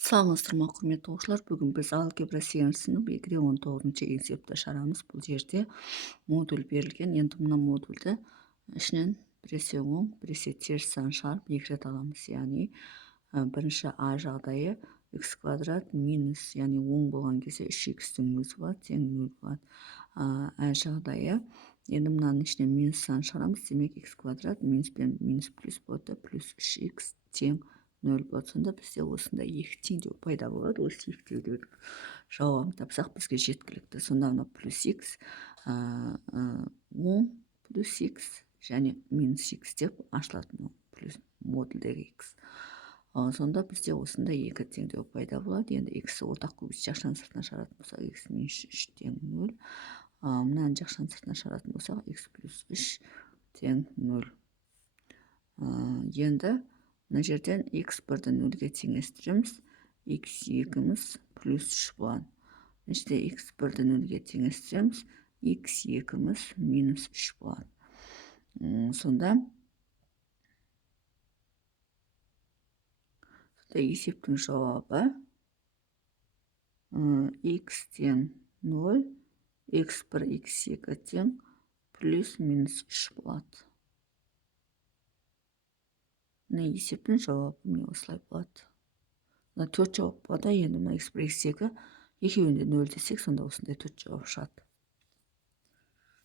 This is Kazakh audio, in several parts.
Саламатсыздар ма, құрметті оқушылар. Бүгін біз алгебра сеансының 2-19 есепті шарамыз. Бұл жерде модуль берілген. Енді мына модульді ішінен біресе оң, біресе теріс сан шығарып екі рет аламыз. Яғни бірінші А жағдайы x квадрат минус, яғни оң болған кезде 3x-тің өзі болады, тең 0 болады. А жағдайы, енді мынаның ішінен минус сан шығарамыз, демек x квадрат минус пен минус плюс болады, плюс 3x тең 0 болады. Сонда бізде осында екі теңдеу пайда болады. Осы екі теңдеудің жауабын тапсақ бізге жеткілікті. Сонда мына плюс x оң плюс x және минус x деп ашылады, плюс модульдегі x. Сонда бізде осында екі теңдеу пайда болады. Енді x ортақ көбейтіп жақшаның сыртына шығаратын болсақ, x минус 3 тең 0. Мынаны жақшаның сыртына шығаратын болсақ, x плюс 3 тең 0. Енді мына жерден x1-ді 0-ге теңестіреміз, x2-міз плюс 3 болады. Значит, x1-ді 0-ге теңестіреміз, x2-міз минус 3 болады. Сонда есептің жауабы x тең 0, x1, x2 тең плюс минус 3 болады. Есептің жауабы не осылай болады. 4 жауап болады. Енді мына x1, x2 екеуінде 0 десек, сонда осындай 4 жауап шығады.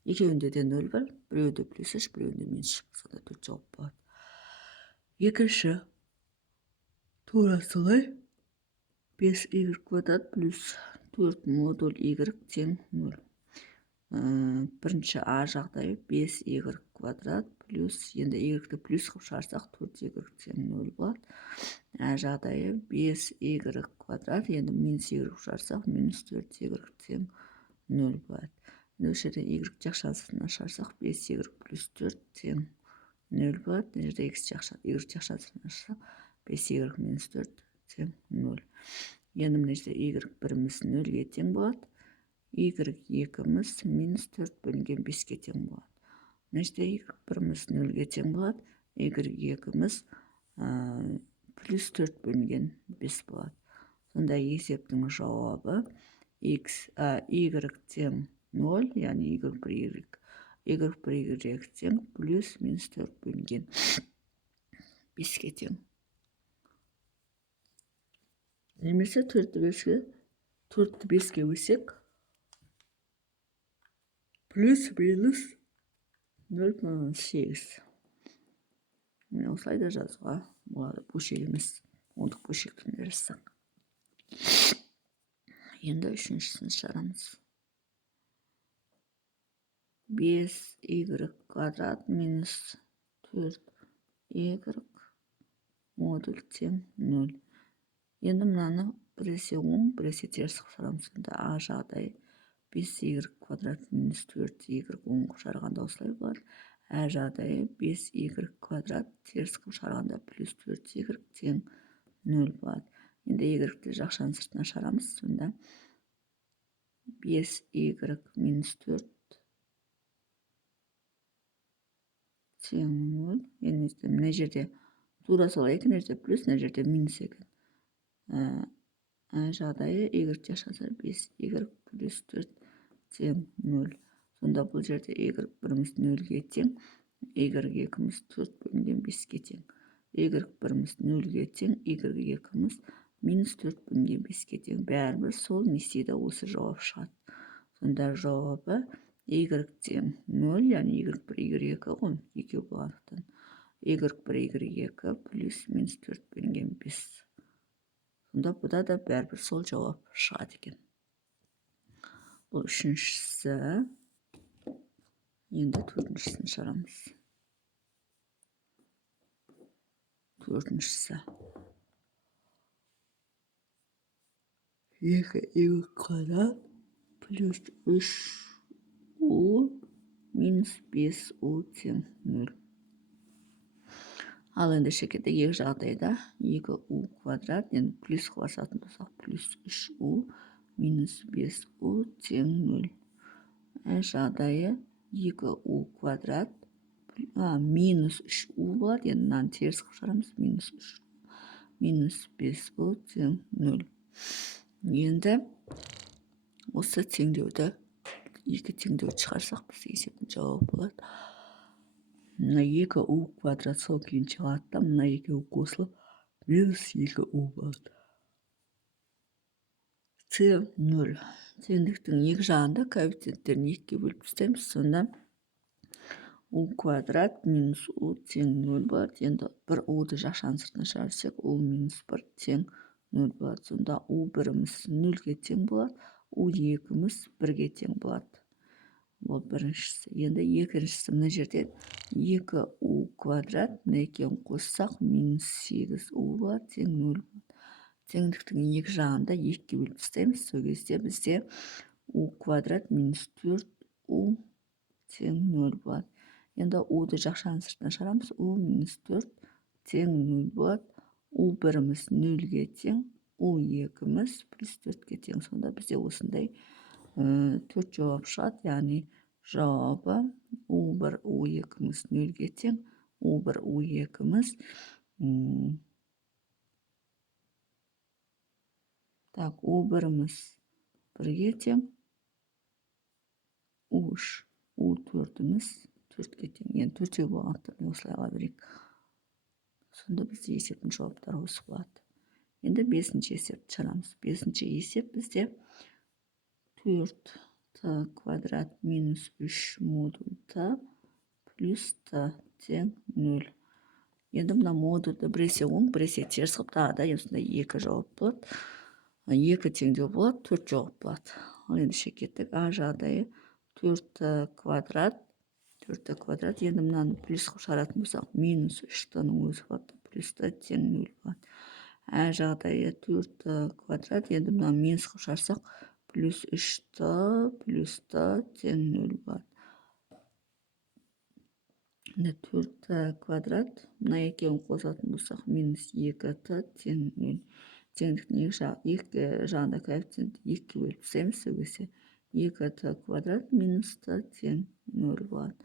Екеуінде де 0 бар, біреуінде плюс 3, біреуінде минус 3, сонда 4 жауап болады. Екінші тура солай 5y квадрат плюс 4 модуль y тең 0. Бірінші А жағдайы 5y квадрат плюс, енді y-ді плюс қып шығарсақ 4y тең 0 болады. А жағдайы 5y квадрат, енді минус y шығарсақ минус 4y тең 0 болады. Осы жерде y жақшаның сыртына шығарсақ 5y плюс 4 тең 0 болады. Бұл жерде y жақшаның сыртына шығарсақ 5y минус 4 тең 0. Енді мына жерде y1-міз 0-ге тең болады. y2-міз минус 4 бөлінген 5-ге тең болады. Мына жерде y1-міз 0-ге тең болады. y2-міз плюс 4 бөлінген 5 болады. Сонда есептің жауабы y тең 0, яғни y1 тең плюс минус 4 бөлінген 5-ге тең. Немесе 4-ті 5-ге өсек, плюс минус 0,8. Осылай да жазуға болады. Бөлшек емес, ондық бөлшектің жазсақ. Енді үшіншісін шығарамыз. 5y квадрат минус 4y модуль тең 0. Енді мынаны біресе оң, біресе теріс қып шығарамыз. А жағдай 5y квадрат минус 4y оң қып шығарғанда осылай болады. А жағдайы 5y квадрат теріс қып шығарғанда плюс 4y тең 0 болады. Енді y-ді жақшаның сыртына шығарамыз. Сонда 5y минус 4 тең 0. Енді мына жерде тура солай екен, жерде плюс, мына жерде минус екен. Жағдайы y жақшасы 5y плюс 4 тең 0. Сонда бұл жерде y1-міз 0-ге тең, y2-міз 4 бөлінген 5-ге тең. y1-міз 0-ге тең, y2-міз минус 4 бөлінген 5-ге тең. Бәрібір сол не істейді, осы жауап шығады. Сонда жауабы y тең 0, яғни y1, y2 ғой, екеу болғандықтан. y1, y2 плюс минус 4 бөлінген 5. Сонда бұда да бәрібір сол жауап шығады екен. Бұл үшіншісі. Енді төртіншісін шығарамыз. Төртіншісі. 2y квадрат плюс 3u минус 5u тең 0. Ал енді шекетті екі жағдайда 2u квадрат, енді плюс қыласатын болсақ, плюс 3u минус 5u тең 0. Жағдайы 2u квадрат минус 3u болады. Енді мынаны теріс қып шығарамыз, минус 3 минус 5 бұл тең 0. Енді осы теңдеуді, екі теңдеуді шығарсақ, біз есептің жауабы болады. Мына 2u квадрат сол кейін шығады да, мына екеуі қосылып, минус 2u болады. Тең 0. Теңдіктің екі жағында коэффициенттерін екіге бөліп тастаймыз. Сонда u квадрат минус u тең 0 болады. Енді бір u'ды жақ жағының сыртына шығарсақ, u минус 1 тең 0 болады. Сонда u біріміз 0-ге тең болады, u екіміз 1-ге тең болады. Бұл біріншісі. Енді екіншісі мына жерде 2u квадрат, мына екеуін қоссақ, минус 8u болады, тең 0 болады. Теңдіктің екі жағында екіге бөліп тастаймыз. Сол кезде бізде u квадрат минус 4u тең 0 болады. Енді u'ды жақ жағының сыртына шығарамыз. u минус 4 тең 0 болады. u біріміз 0-ге тең, u екіміз плюс 4-ге тең. Сонда бізде осындай 4 жауап шығады. Яғни жауабы u1, u екіміз 0-ге тең, u1, u екіміз u біріміз 1-ге тең, u3, u4-іміз 4-ге тең. Енді 4-ге болғандықтан осылай ала берейік. Сонда бізде есептің жауаптары осы болады. Енді 5-ші есепті шығарамыз. 5-ші есеп бізде 4t квадрат минус 3 модуль t плюс t тең 0. Енді мына модульді біресе оң, біресе теріс қылып, тағы да осындай екі жауап болады. Екі теңдеу болады, 4 жауап болады. Ал енді шекеттік а жағдайы 4t квадрат. Енді мынаны плюс қылып шығаратын болсақ, минус 3t-ның өзі болады, плюс t тең 0 болады. А жағдайы 4t квадрат. Енді мынаны минус қылып шығарсақ, плюс 3t тең 0 болады. 4t квадрат, мына екеуін қосатын болсақ, минус 2t тең 0. Теңдіктің екі жағында коэффициент екіге бөліп тастаймыз. Сол кезде 2t квадрат минус t тең 0 болады.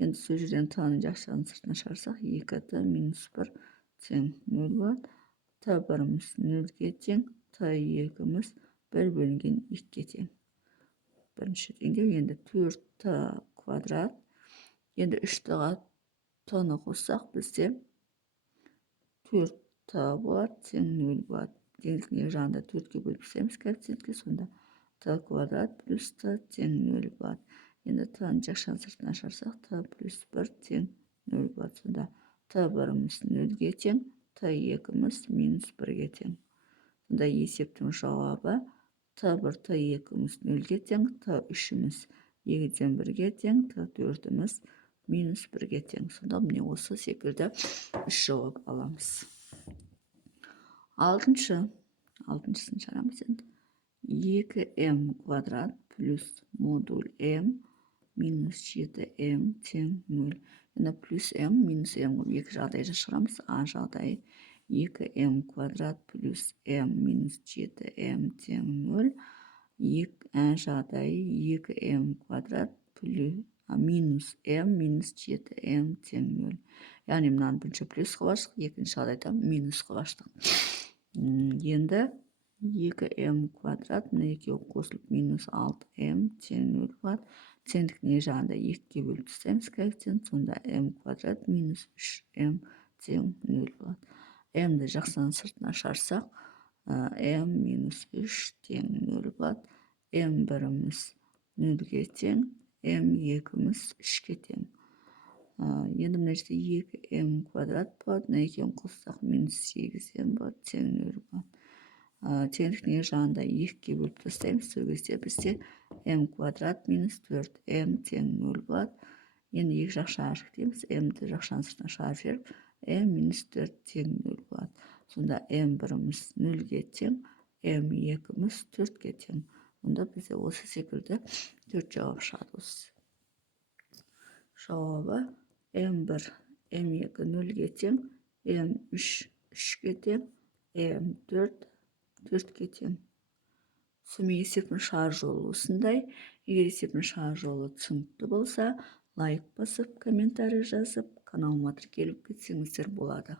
Енді сол жерден t-ның жақ жағының сыртына шығарсақ, 2t минус 1 тең 0 болады. t біріміз 0-ге тең, t екіміз 1 бөлінген 2-ге тең. Бірінші теңдеу. Енді 4t квадрат. Енді 3t-ға t-ны қоссақ, бізде 4t болады, тең 0 болады. Теңдіктің жағында 4-ге бөліп тастаймыз коэффициентке. Сонда t квадрат плюс t тең 0 болады. Енді t-ның жақ жағының сыртына шығарсақ, t плюс 1 тең 0 болады. Сонда t біріміз 0-ге тең, t екіміз минус 1-ге тең. Сонда есептің жауабы t1, t екіміз 0-ге тең, t үшіміз 2-ден 1-ге тең, t төртіміз минус 1-ге тең. Сонда міне осы секілді 3 жауап аламыз. Алтыншысын шығарамыз енді. 2m квадрат плюс модуль m минус 7m тең 0. Енді плюс m минус m екі жағдайда шығарамыз. А жағдайы 2m квадрат плюс m минус 7m тең 0. А жағдайы 2m квадрат минус m минус 7m тең 0. Яғни мынаны бірінші плюс қылып аштық, екінші жағдайда минус қылып аштық. Енді 2m квадрат, мына екеуі қосылып минус 6m тең 0 болады. Теңдіктің жағында екіге бөліп тастаймыз коэффициент. Сонда m квадрат минус 3m тең 0 болады. m-ді жақ жағының сыртына шығарсақ, m минус 3 тең 0 болады. m біріміз 0-ге тең, m екіміз 3-ге тең. Енді мына жерде 2m квадрат болады, мына екеуін қоссақ минус 8m болады, тең 0 болады. Теңдіктің жағында екіге бөліп тастаймыз. Сол кезде бізде m квадрат минус 4m тең 0 болады. Енді екі жақ жағына жіктейміз. m-ді жақ жағының сыртына шығарып жіберіп, m минус 4 тең 0 болады. Сонда m біріміз 0-ге тең, m екіміз 4-ге тең. Онда бізде осы секілді 4 жауап шығады. Осы жауабы m1, m2 0-ге тең, m3 3-ге тең, m4 4-ге тең. Сонымен есептің шығар жолы осындай. Егер есептің шығар жолы түсінікті болса, лайк басып, комментарий жазып, каналыма тіркеліп кетсеңіздер болады.